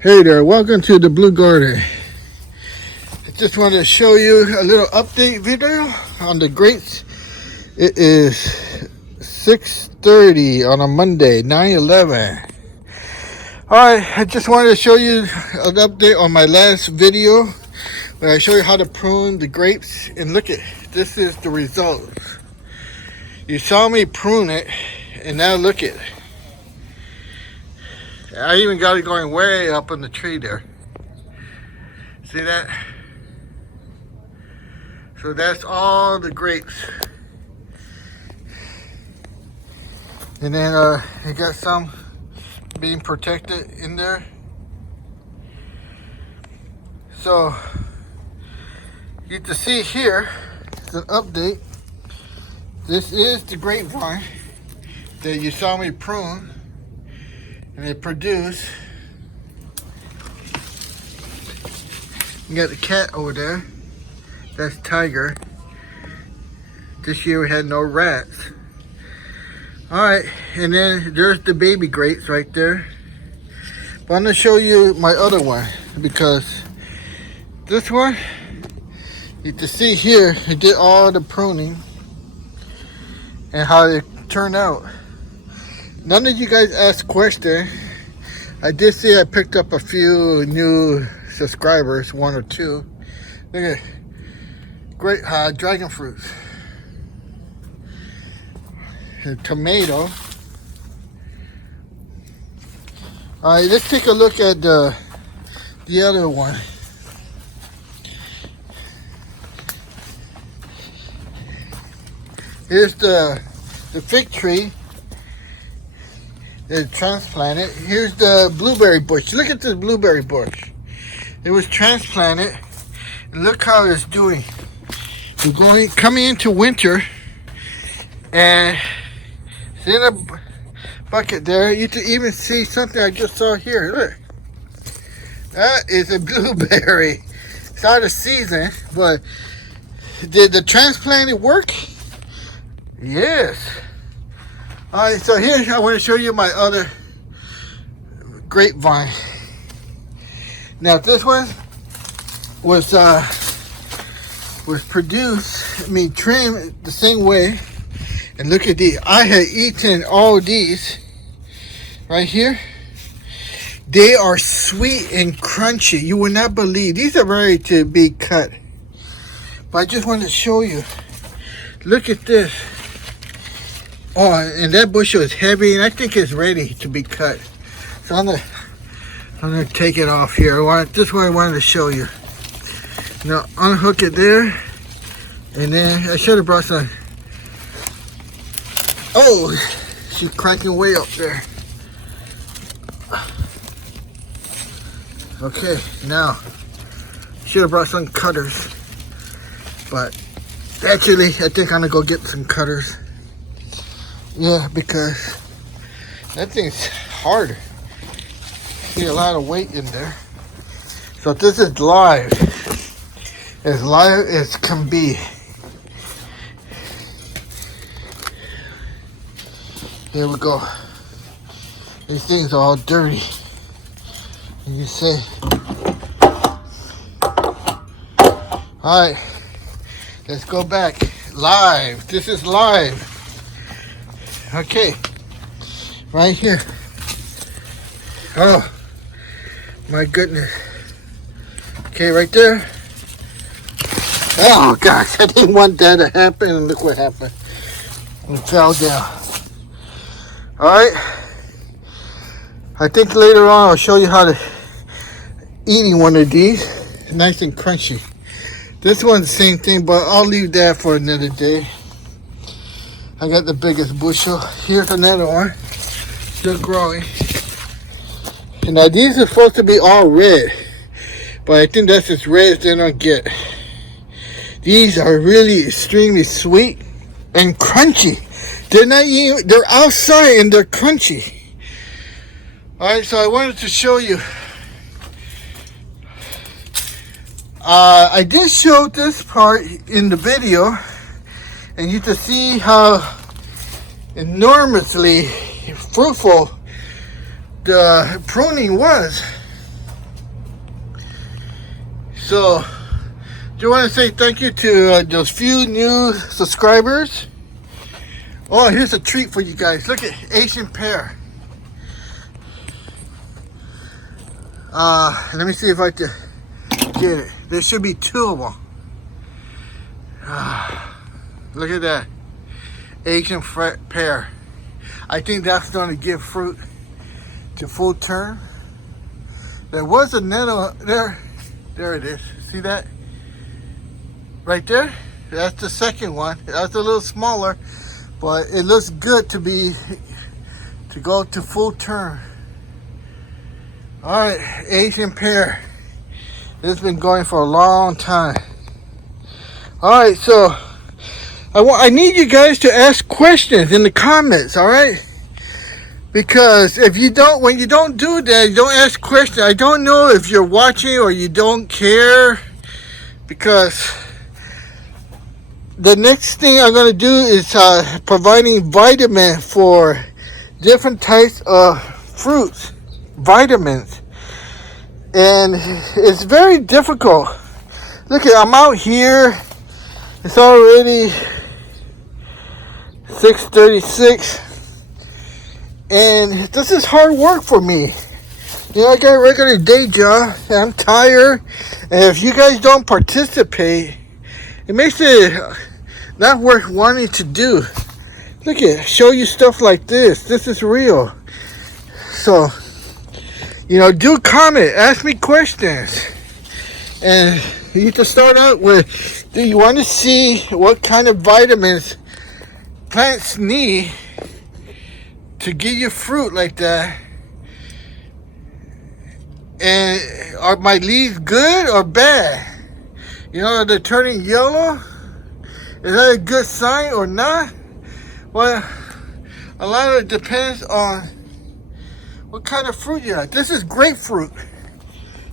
Hey there, welcome to the Blue Garden. I just wanted to show you a little update video on the grapes. It is 6:30 on a Monday, 9/11. Alright, I just wanted to show you an update on my last video where I show you how to prune the grapes. And look at, this is the result. You saw me prune it, and now look at it. I even got it going way up in the tree there. See that? So that's all the grapes. And then you got some being protected in there. So you can see here, it's an update. This is the grapevine that you saw me prune. And it produced. You got the cat over there. That's Tiger. This year we had no rats. Alright, and then there's the baby grapes right there. But I'm going to show you my other one. Because this one, you can see here, it did all the pruning. And how it turned out. None of you guys asked questions. I did see I picked up a few new subscribers, one or two. Look at great dragon fruits. A tomato. Alright, let's take a look at the other one. Here's the fig tree. They transplanted. Here's the blueberry bush. Look at this blueberry bush. It was transplanted. And look how it's doing. We're coming into winter. And see in a bucket there. You can even see something I just saw here. Look. That is a blueberry. It's out of season. But did the transplanted work? Yes. Alright, so here I want to show you my other grapevine. Now this one was produced, trimmed the same way. And look at these. I had eaten all these right here. They are sweet and crunchy. You will not believe. These are ready to be cut. But I just wanted to show you. Look at this. Oh, and that bushel is heavy, and I think it's ready to be cut. So I'm gonna take it off here. This is what I wanted to show you. Now unhook it there, and then I should have brought some. Oh, she's cranking way up there. Okay, now should have brought some cutters, but actually I think I'm gonna go get some cutters. Yeah, because that thing's hard. See a lot of weight in there. So this is live. As live as can be. Here we go. These things are all dirty. And you say, alright, let's go back. Live. This is live. Okay, right here. Oh, my goodness. Okay, right there. Oh, gosh, I didn't want that to happen, and look what happened. It fell down. Alright. I think later on I'll show you how to eating one of these. It's nice and crunchy. This one's the same thing, but I'll leave that for another day. I got the biggest bushel. Here's another one. Still growing. And now these are supposed to be all red. But I think that's as red as they're gonna get. These are really extremely sweet and crunchy. They're not even, they're outside and they're crunchy. Alright, so I wanted to show you. I did show this part in the video. And you can see how enormously fruitful the pruning was. So, do want to say thank you to those few new subscribers. Oh, here's a treat for you guys. Look at Asian pear. Let me see if I can get it. There should be 2 of them. Look at that. Asian pear. I think that's going to give fruit to full term. There was another there. There it is. See that? Right there? That's the second one. That's a little smaller, but it looks good to go to full term. Alright, Asian pear. This has been going for a long time. Alright, so I need you guys to ask questions in the comments, alright? Because if you don't, when you don't do that, you don't ask questions, I don't know if you're watching or you don't care. Because the next thing I'm going to do is providing vitamin for different types of fruits. Vitamins. And it's very difficult. Look at, I'm out here. It's already 6:36. And this is hard work for me. You know, I got a regular day job. And I'm tired. And if you guys don't participate, it makes it not worth wanting to do. Look at, show you stuff like this. This is real. So, you know, do comment. Ask me questions. And you need to start out with, do you want to see what kind of vitamins plants need to give you fruit like that? And are my leaves good or bad? You know, they're turning yellow. Is that a good sign or not? Well, a lot of it depends on what kind of fruit you have. This is grapefruit.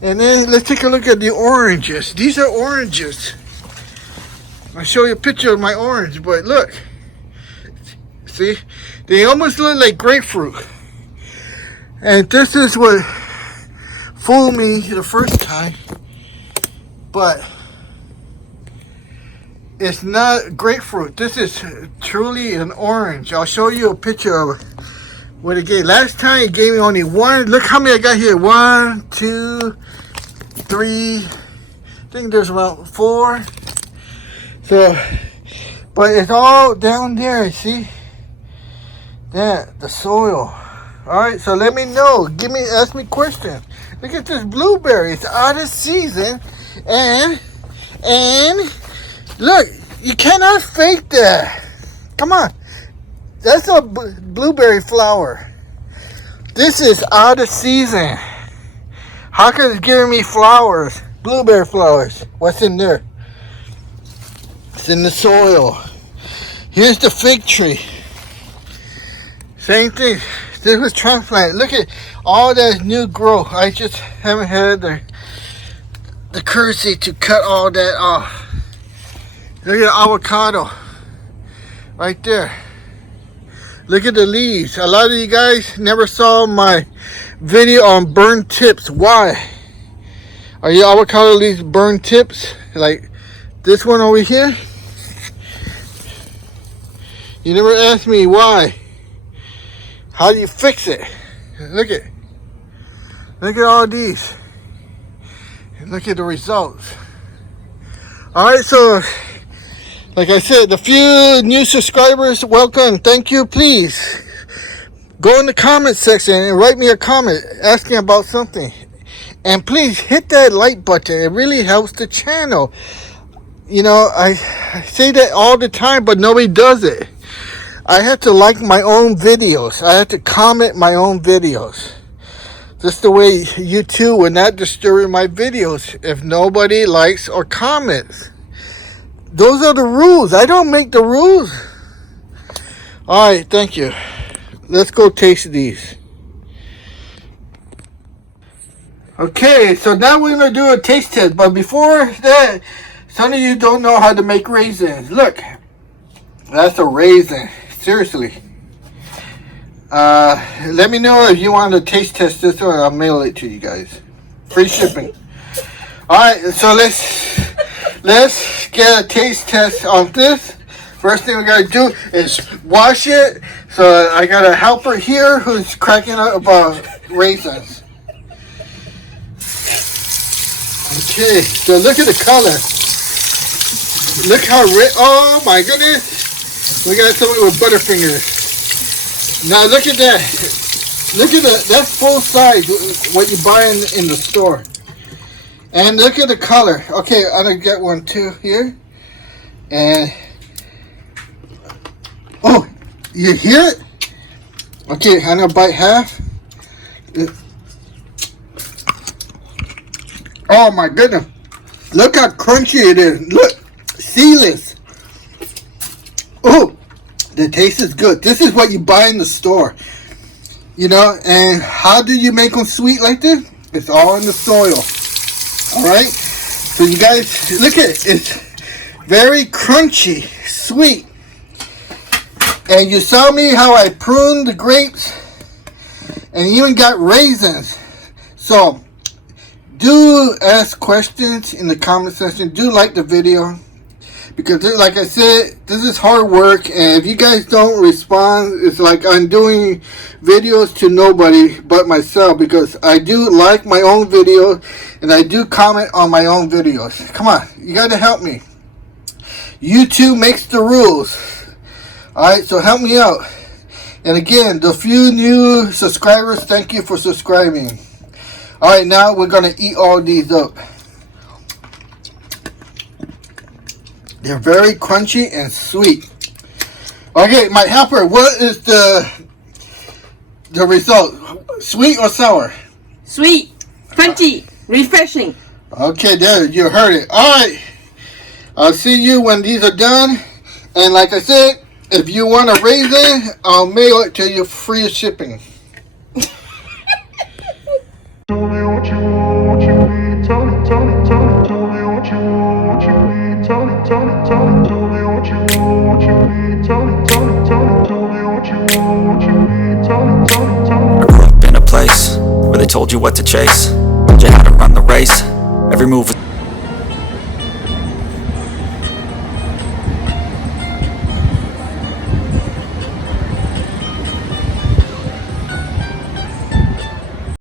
And then let's take a look at the oranges. These are oranges. I'll show you a picture of my orange, but look. See? They almost look like grapefruit. And this is what fooled me the first time. But it's not grapefruit. This is truly an orange. I'll show you a picture of what it gave. Last time it gave me only one. Look how many I got here. 1, 2, 3. I think there's about 4. So, but it's all down there. See? That, the soil. Alright, so let me know. Ask me questions. Look at this blueberry. It's out of season. And look, you cannot fake that. Come on. That's a blueberry flower. This is out of season. How come it's giving me flowers? Blueberry flowers. What's in there? It's in the soil. Here's the fig tree. Same thing. This was transplanted. Look at all that new growth. I just haven't had the courtesy to cut all that off. Look at the avocado. Right there. Look at the leaves. A lot of you guys never saw my video on burn tips. Why? Are your avocado leaves burn tips? Like this one over here? You never asked me why. How do you fix it? Look at all these. Look at the results. Alright, so like I said, the few new subscribers, welcome. Thank you. Please go in the comment section and write me a comment asking about something. And please hit that like button. It really helps the channel. You know, I say that all the time, but nobody does it. I have to like my own videos. I have to comment my own videos. Just the way YouTube would not disturb my videos if nobody likes or comments. Those are the rules. I don't make the rules. Alright, thank you. Let's go taste these. Okay, so now we're going to do a taste test. But before that, some of you don't know how to make raisins. Look, that's a raisin. Seriously. Let me know if you want to taste test this or I'll mail it to you guys. Free shipping. Alright, so let's get a taste test on this. First thing we gotta do is wash it. So I got a helper here who's cracking up about raisins. Okay, so look at the color. Look how rich. Oh my goodness. We got something with Butterfingers. Now look at that. Look at that. That's full size what you buy in the store. And look at the color. Okay, I'm gonna get one too here. And oh, you hear it? Okay, I'm gonna bite half. Oh my goodness. Look how crunchy it is. Look, seedless. Oh, the taste is good. This is what you buy in the store. You know, and how do you make them sweet like this? It's all in the soil. Alright? So you guys, look at it. It's very crunchy, sweet. And you saw me how I pruned the grapes and even got raisins. So do ask questions in the comment section. Do like the video, because like I said, this is hard work, and if you guys don't respond, it's like I'm doing videos to nobody but myself, because I do like my own videos and I do comment on my own videos. Come on, you gotta help me. YouTube makes the rules. Alright, so help me out. And again, the few new subscribers, thank you for subscribing. Alright, now we're going to eat all these up. They're very crunchy and sweet. Okay, my helper, what is the result? Sweet or sour? Sweet, crunchy, refreshing. Okay, there, you heard it. Alright, I'll see you when these are done. And like I said, if you want a raisin, I'll mail it to you free of shipping. Tell me what you want, what you need. Tell me, tell me, tell me. Tell me what you want, what you need. Tell me, tell me, tell me. Tell me what you want, what you need. Tell me, tell me, tell me. Tell me what you want, what you need. Tell me, tell me, tell me. I grew up in a place where they told you what to chase, told you how to run the race. Every move was